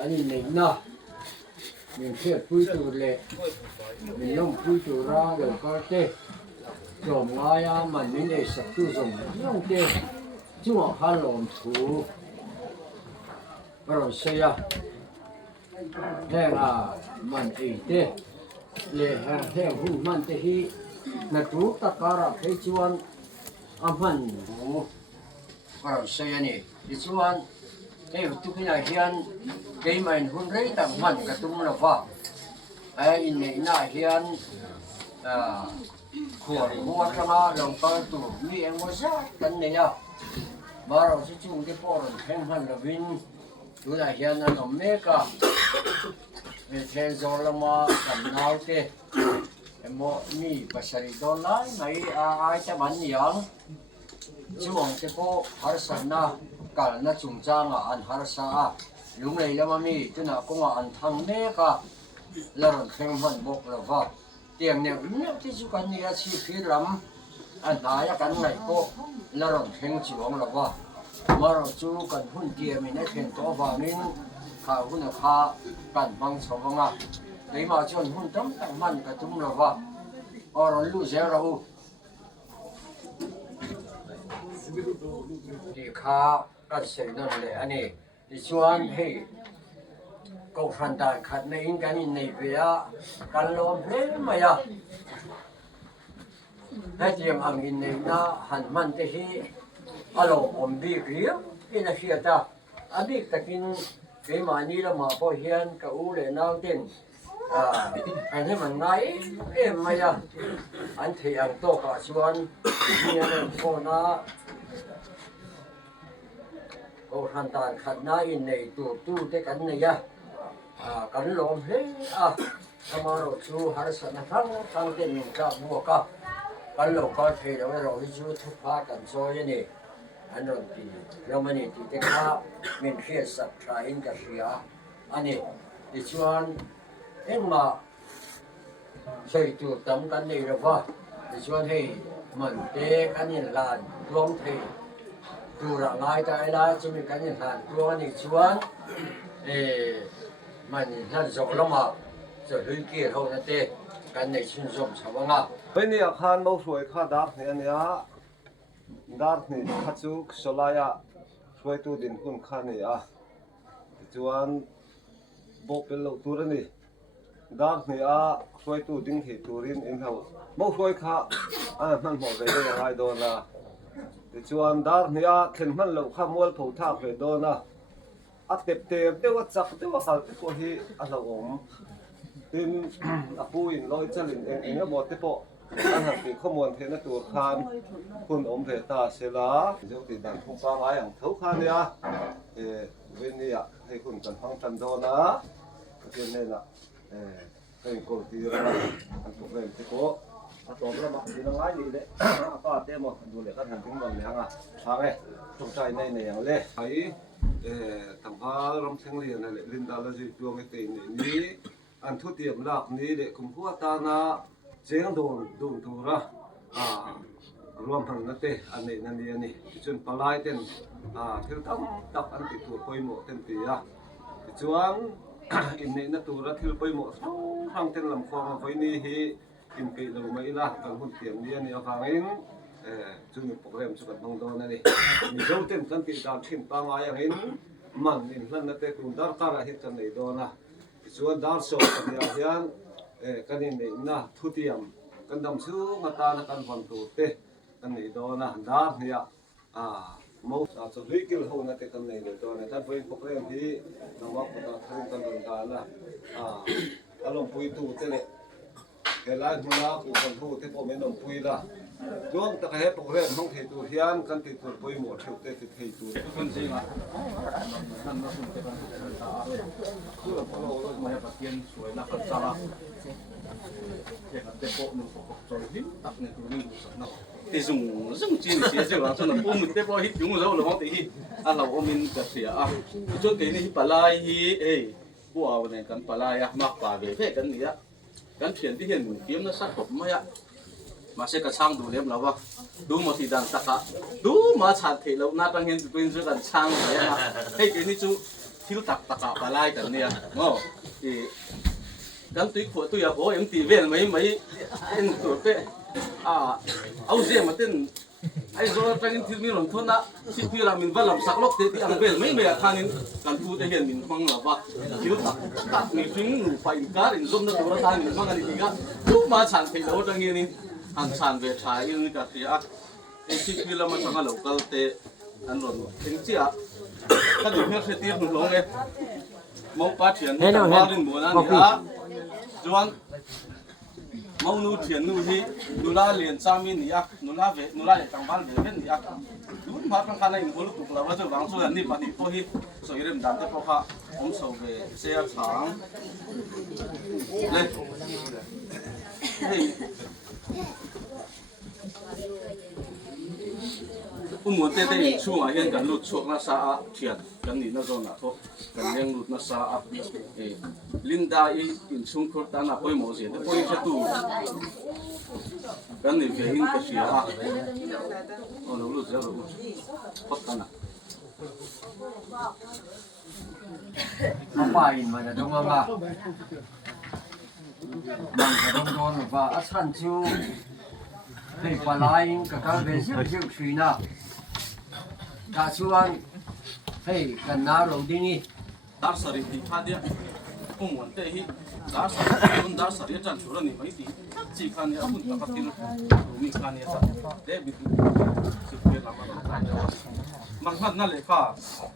아니 내나 민세 부이도래 민놈 부이도라 그때 좀 와야만 민의 sabtu 좀 용때 좀 할롬 두 그런 세야 내가 만 이때 내 후만 때히 나 두다 가라 해지원 암한 부 그런 세야니 이지원 tu kaya hian kay main hun rei tang man ka tum la wa ai in nei na hian khuar huwa kama long pa tu mi eng mo sa kan nei ya maro si chung ke por theng han la win tu la hian an om me ka me chen zo la ma kan nau ke emo mi pasari don lai mai ai cha man yang chuang ke po har san na cả nó trùng trang à ăn har sa lúc này là mami cho nó cũng ăn thằng nè cả là rồi khen hẳn bốc là vào tiền này nếu thì chú cần này chi phí lắm ăn đá ya cần này cô là rồi khen chiong là vào mà rồi chú cần hun kia mình đã khen to vào mình khá hun là khá cần bằng số bằng à đấy mà cho hun tấm tặng man cả chúng là vào rồi lưu dễ rồi thì kháก็เสร็จนั่นเลยอันนี้ดิฉันให้กูฟันตาขัดในอินกันในเวียกันลมเพลมาอ่ะให้เตรียมอังอินในน้าหันมันจะให้อารมณ์อมบีเรียบอินเสียตาอันนี้ตะกินเกี่ยมานี่ละมาพอเฮียนกับอูเลยน้าเต้นอันนี้มันไงมาอ่ะอันที่อังโตกับชวนเนี่ยโฟน่าcô hoàn toàn khát nai này tụ tu thế cái này ya cái lồng hết mà rồi chú har san thang tiền mình cả mua cả cái lồng có thể rồi chú thu phá cái số này anh rồi thìเรามันนี่ที่เขาmình khi sắp trái in cái gì anh này thì chú anh em mà chơi tụ tấm cái này rồi vợ thì chú anh thì mình thế cái này là long thì tu ra ngay tại đây chỉ mình cái nhìn hàng tu này chuan mìnhนั่นจบแล้วมาจะลุยเกี่ยวเขานั่นเองกันในชุนชมชาวบ้านเป็นเนี่ยข้านบ่สวยข้าดักเนี่ยดักนี่ข้าจุกสลายช่วยตัวดินคุณข้านี่จวนบ่เป็นลูกตัวนี่ดักนี่ช่วยตัวดินเหตุตัวรินเองเขาบ่ช่วยข้ามันหมดไปได้ยังไงโดนละจวนดาร์เนี่ยเข็นมันเราข้ามวัวผูทักไปโดนนะเต็มเดี๋ยวจับเดี๋ยวขาดตัวที่เราอมดินปูอินลอยจะลินเองก็หมดที่ปะหันติข้อมูลเทนตัวคานคุณอมเพตาเสลาเดี๋ยวติดดันทุกปางอะไรอย่างเท่าคานเนี่ยเว้นเนี่ยให้คุณกันฟังทันโดนนะเป็นเนี่ยนะเป็นคนที่เราอันถูกเล่นที่โก้ตอบแล้วมาดีน้องไอ้ดีเลยก็เต็มหมดดูเลยก็ทำถึงบางอย่างทางไอ้ตกใจในอย่างเลยไอ้ทำพารำเสียงเรียนนั่นแหละลินดาลจีตัวไม่เต็มนี้อันทุติยมรักนี้เด็กคุมหัวตานาเจียงโดนตัวละรวมทั้งนั้นเตะอันนี้นั่นนี่จนปลายเต็มที่ตั้งตักอันติดตัวไปหมดเต็มตีจวนอินนี้นั่นตัวละที่ไปหมดทั้งเต็มลำคอมาไฟนี่ฮีกินไปเราไม่ละกันหุ่นเตียงเรียนเนี่ยฟังเองจุดนี้โปรแกรมสุดบังโดนนั่นเองมีเจ้าเต็มกันติดตามทิ้งปังอะไรอย่างนี้มันนี่นั่นนั่นเตะคุณดาร์การะฮิตกันในโดนนะส่วนดาร์โซ่กันอย่างเช่นกันนี่นะทุติยมกันดำสู้มาตานะกันฟันตัวเตะกันในโดนนะดาร์เนี่ยมองจะลุยกิลหูนั่นเตะกันในโดนนะท่านเป็นโปรแกรมที่น้องว่าพอทำกันกันกันนะอารมณ์ปุยตูเตะเกล้าหัวเราผู้คนผู้ที่ผมไม่นมปุยละช่วงตะเกียบโปรแกรมห้องเทตูเฮียนกันติดตัวปุยหมดเที่ยวเตะติดเทตูคนจริงอ่ะนั่นก็สุดที่กันคือเราไม่ให้ปะเทียนสวยนักกันซะละเด็กเตะโป๊ะหนุ่มจอยดิ้นตักเนี่ยตัวนี้สักหน่อยที่ส่งจีนเสียเจ้าหลังส่วนนั้นปุ่มเตะโป๊ะฮิตยุ่งเราเรามองตีฮิเราอมินกับเสียจนตีนี่ปลายฮิบัววันนี้กันปลายมากกว่าเวกันนี่กันเพียนที่เห็นเทียมนั้นสักผมไม่มาเช็คกระช่างดูเรียบแล้วว่าดูมาทีดังตะกะดูมาชัดเทแล้วน่าตั้งเห็นเป็นจุดกันช่างเลยนะให้กินนี่จูท ทิลตักตะกะปลายกันเนี่ยโอ้กันตุยขวดตุยอะโอ้ยังตีเว้นไม่เอ็นตัวเป๊ะเอาเสียมาเต้นไอ้โซ่ตั้งที่มีหลงทุนนะที่พี่เรามินว่าเราสักลบเตะอังเบลไม่ทางนี้กันพูดได้เห็นมินฟังหรอวะทิลตักมีฟิงไฟการอินซมนะตัวทางมินฟังกันอีกอ่ะทุกมาฉันเป็นโอ้ตั้งนี้นี่อันฉันเวทายยังนี่กับที่อ่ะไอ้ที่พี่เรามาฟังกันเราก็เตะอันหล่นเองเสียถ้าดูเพื่อนเสียตีหนุ่มลงเลยมองป้าเถียนแต่ว่าดินบัวนั่นนี่อ่ะจวนมองนูเถียนนูที่นูลาเลียนซามินนี่อ่ะนูลาเลียนจังบ้านเวเป็นนี่อ่ะดูมาตั้งคันในอินโฟลุกุกลาว่าจะวางส่วนนี้ปฏิโภฮีสวยเริ่มดันแต่พอค่ะผมส่งไปเสียช้างเลยเฮ้ยผู้หมวดเต้ช่วงเห็นกันลุดช่วงนัสซาเทียนกันนี่น่าจะน่าทบกันยังลุดนัสซาลินดาอีอินช่วงครัวตาหน้าพ่อยหมอเสียแต่พ่อยจะตู้กันนี่เวียนก็เสียโอ้เราลุดแล้วเราพัฒนา เขาไปมาจากตรงนั้นว่ามันจะต้องโดนว่าอัศนชูให้ปลายกับการเป็นเชื่อชีนะกาชวนให้กันน้าเราดิ้ง Dasari di hadia umwan te hi dasari jan chura ni mai ti chi khan ya un ta patin mi khan ya ta de bi su pe la ma ta ja man han na le kha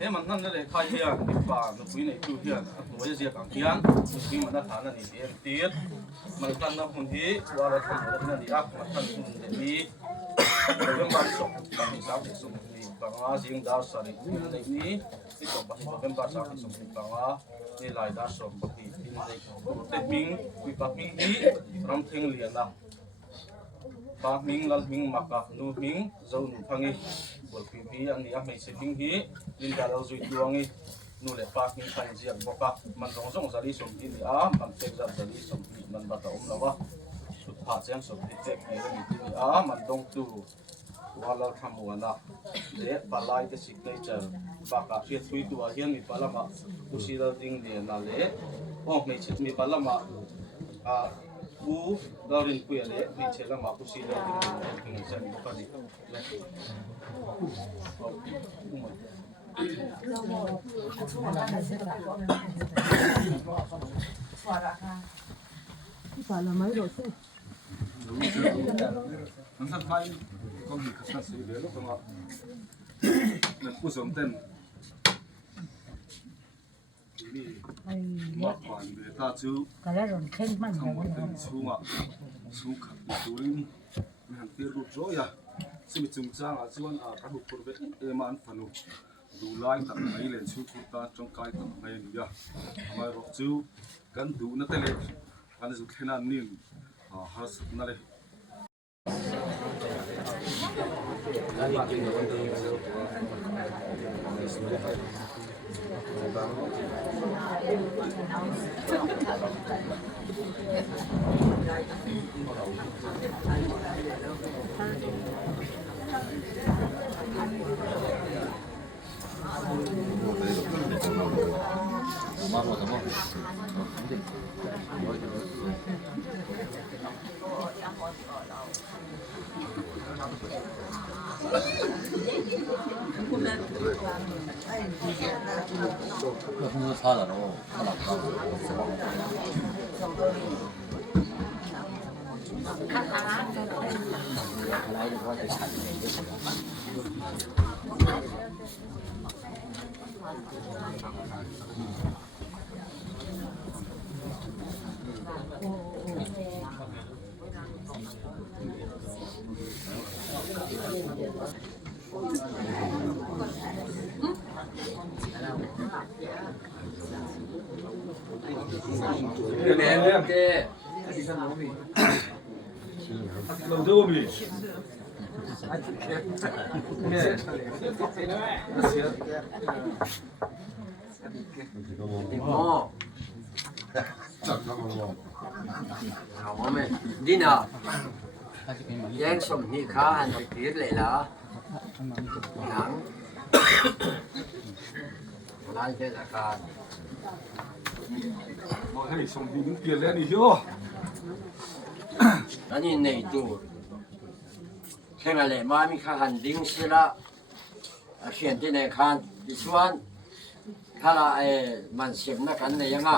he man han na le kha hiya ni pa no pui nei tu hiya no ya zia kang hian muslim man na tha na ni te tiet man kan na hun hi wa ra thon na ni ak man kan hun de ni ro ma so kan ni sa so ni pa nga jing dasari niที่จบมาที่เป็นภาษาที่สมบูรณ์กว่าในหลายด้านสมบูรณ์ที่ในแต่มิงวิปักมิงนี้รำเทิงเลียนนะปากมิงลัลมิงมักกะนูมิงเจ้าหนูพังงี้บทพีอันนี้ไม่ใช่มิงฮีลินดาเราจุดดวงงี้นูเล็ปากมิงพันเสียงบอกว่ามันร้องส่งสาลีสมบูรณ์มันเป็นจัดสาลีสมบูรณ์มันบัดอมแล้วว่าสุดท้ายเสียงสมบูรณ์เจ็บนี่ก็มีที่มันต้องดูว่าเราทำวันละเด็กปลายจะสิ่งใดจะบากาเสียทุยตัวเฮียมีปลามาอุศิเราดิ้งเดียนั่นแหละโอ้ไม่ใช่มีปลามาบูเราเรียนคุยอะไรไม่ใช่ละมาอุศิเราดิ้งเดียไม่ใช่มีปลาดิที่ป่าละไม่รู้สิ นั่นสักพักก็มีขั้นสีเดียวก็มาเนี่ยผู้สมเต็มนี่มาผ่านเบต้าจู ก็แล้วรอนเข่งมัน ทั้งหมดเป็นสูงอ่ะสูงขัดตัวนี้มีหันเตี้ยรูปร้อยอ่ะซึ่งมีจุงจ้างอ่ะชวนกระดูกคนเป็นมันฝันุดูไล่ตัดไม้เลนชูคุตาจงกายตัดไม้นี่อ่ะมารบจูกันดูนั่นแต่เล็กกันสุดแค่นั้นนี่หาสักนั่นเลย 뭐 그러면 니나 양som 니가 한 뒤를 내라 양 งานเทศกาล มาให้ส่งดีเปลี่ยนแล้วนี่เฮ้ย อันนี้ในตู้แค่อะไรมามีข้าหันดิ้งสิละเขียนที่ในคานดิส่วนถ้าละมันเสียงนักกันในยังอ่ะ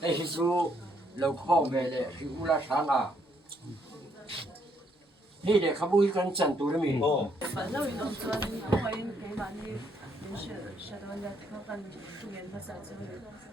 ไอ้ฮิซูเราข้อเวเลยฮิอุลาช้างอ่ะนี่เด็กขบุยกันจันตุรมี 反正运动专可以给많이人士晓得人家挑战主演的啥之类的。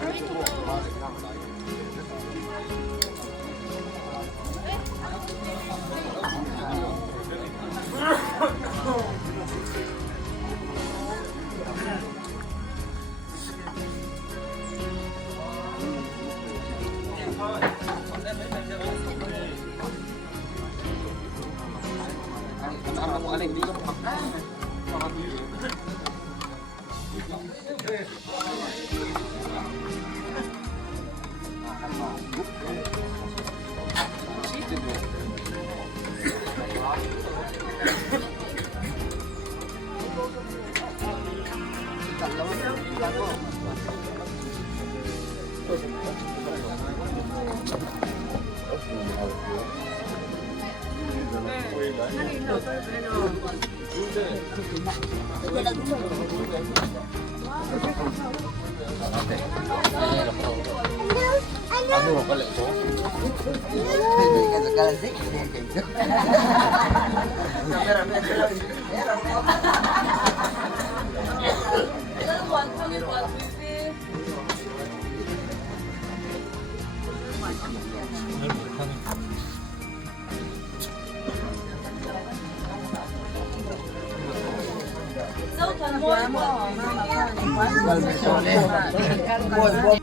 Hãy subscribe cho kênh Ghiền Mì Gõ để không bỏ lỡ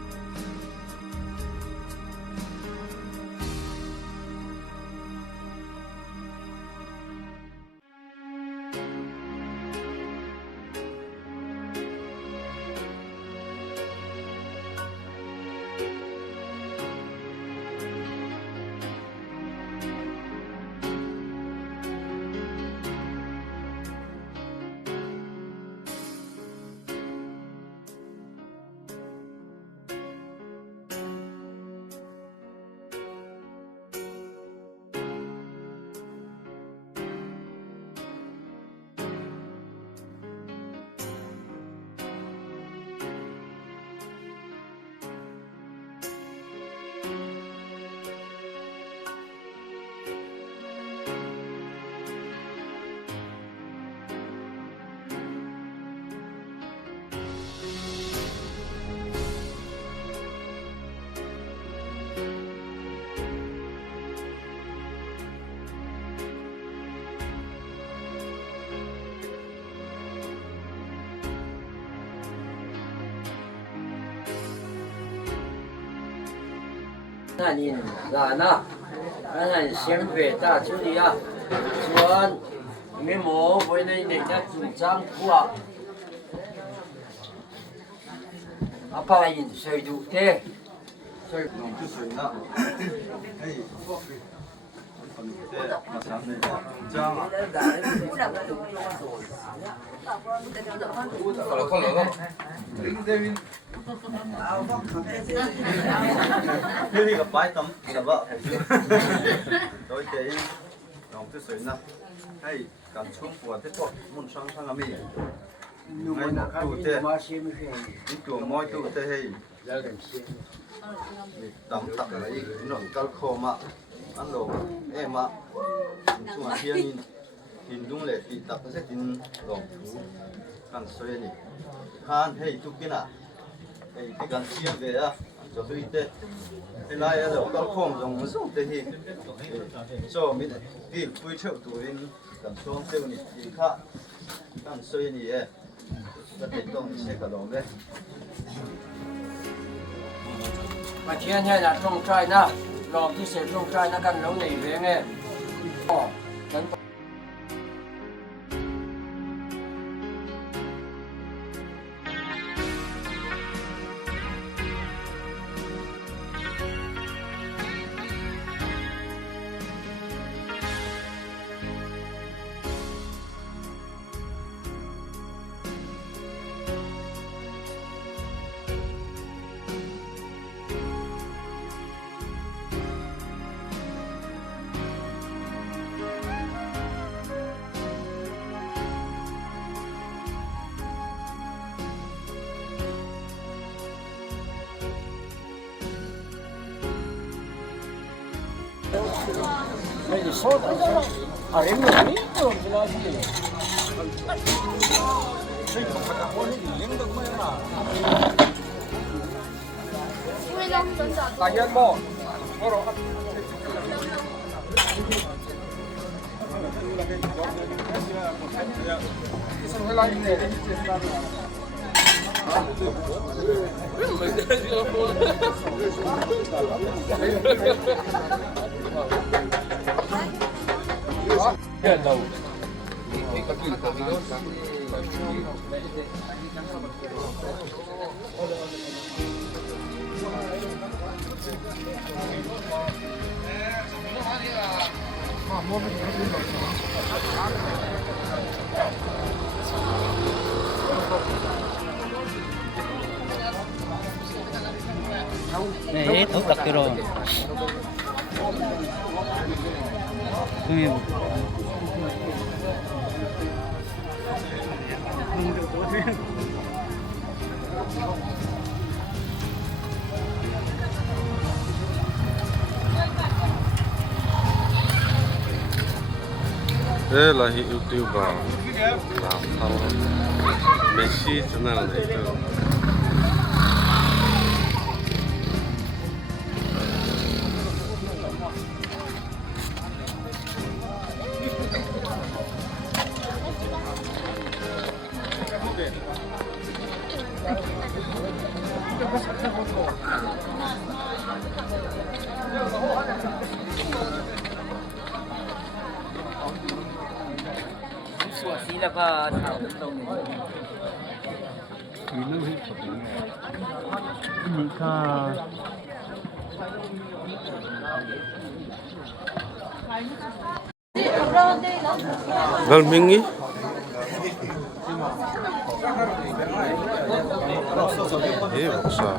那你哪呢？那你先别大处理啊，说没毛为了人家主张苦啊，阿爸饮水毒的，水。弄出水呢，哎，这马上那个这样啊。Ini cái bãi tắm là vợ đối với lòng cái水呢，hay cảm xúc của thế thôi muốn sang sang làm gì ngay một tụ thế những tụ môi tụ thế hay tắm tập lấy nó cao khô mà ăn đồ em mà chúng ta hiện hình dung lệ thì tập sẽ tin lòng thú càng xoay này khan hay chụp cái nào hay cái càng chia về á cho tôi thế cái này là cao khô giống một số thế thì so mình đi vui chơi tụi mình càng xuống theo này thì khác càng xoay này rất là đông sẽ cả đông đấy mà chuyện này là trong trai na, lòngที่เสียtrong trai naกันlông này về nghe,你说的，啊，人家没有这个事。大家么？我说。Cái đầu 네, 더 딱 들어. Đây là YouTuber làm thâu Messi channel này cơ. Xí là ba thảo tông này. Galmingi baksa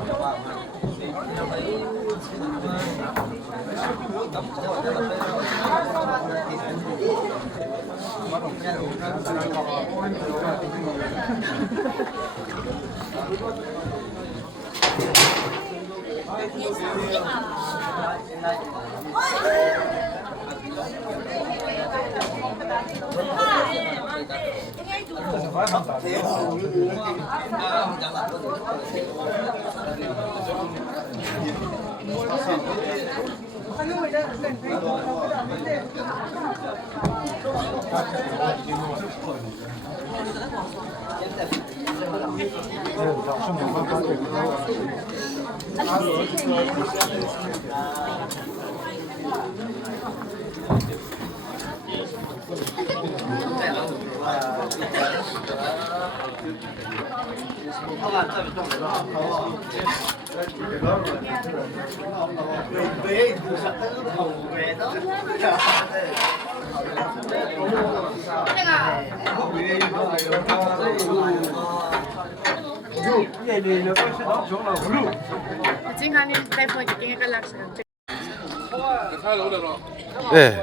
今天你带回去给个垃圾。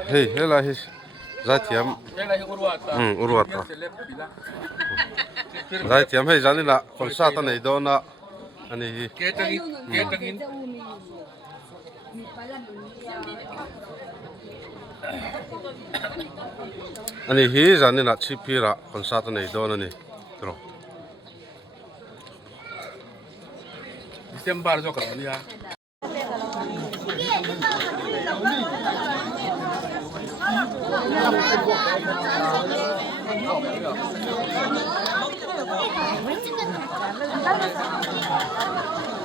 hei hela hi zai thiam urwat ta zai thiam hei zanina concert ta nei dona ani hi ani hi zanina chipira concert ta nei dona ni tro December jo kan ya. Thank you.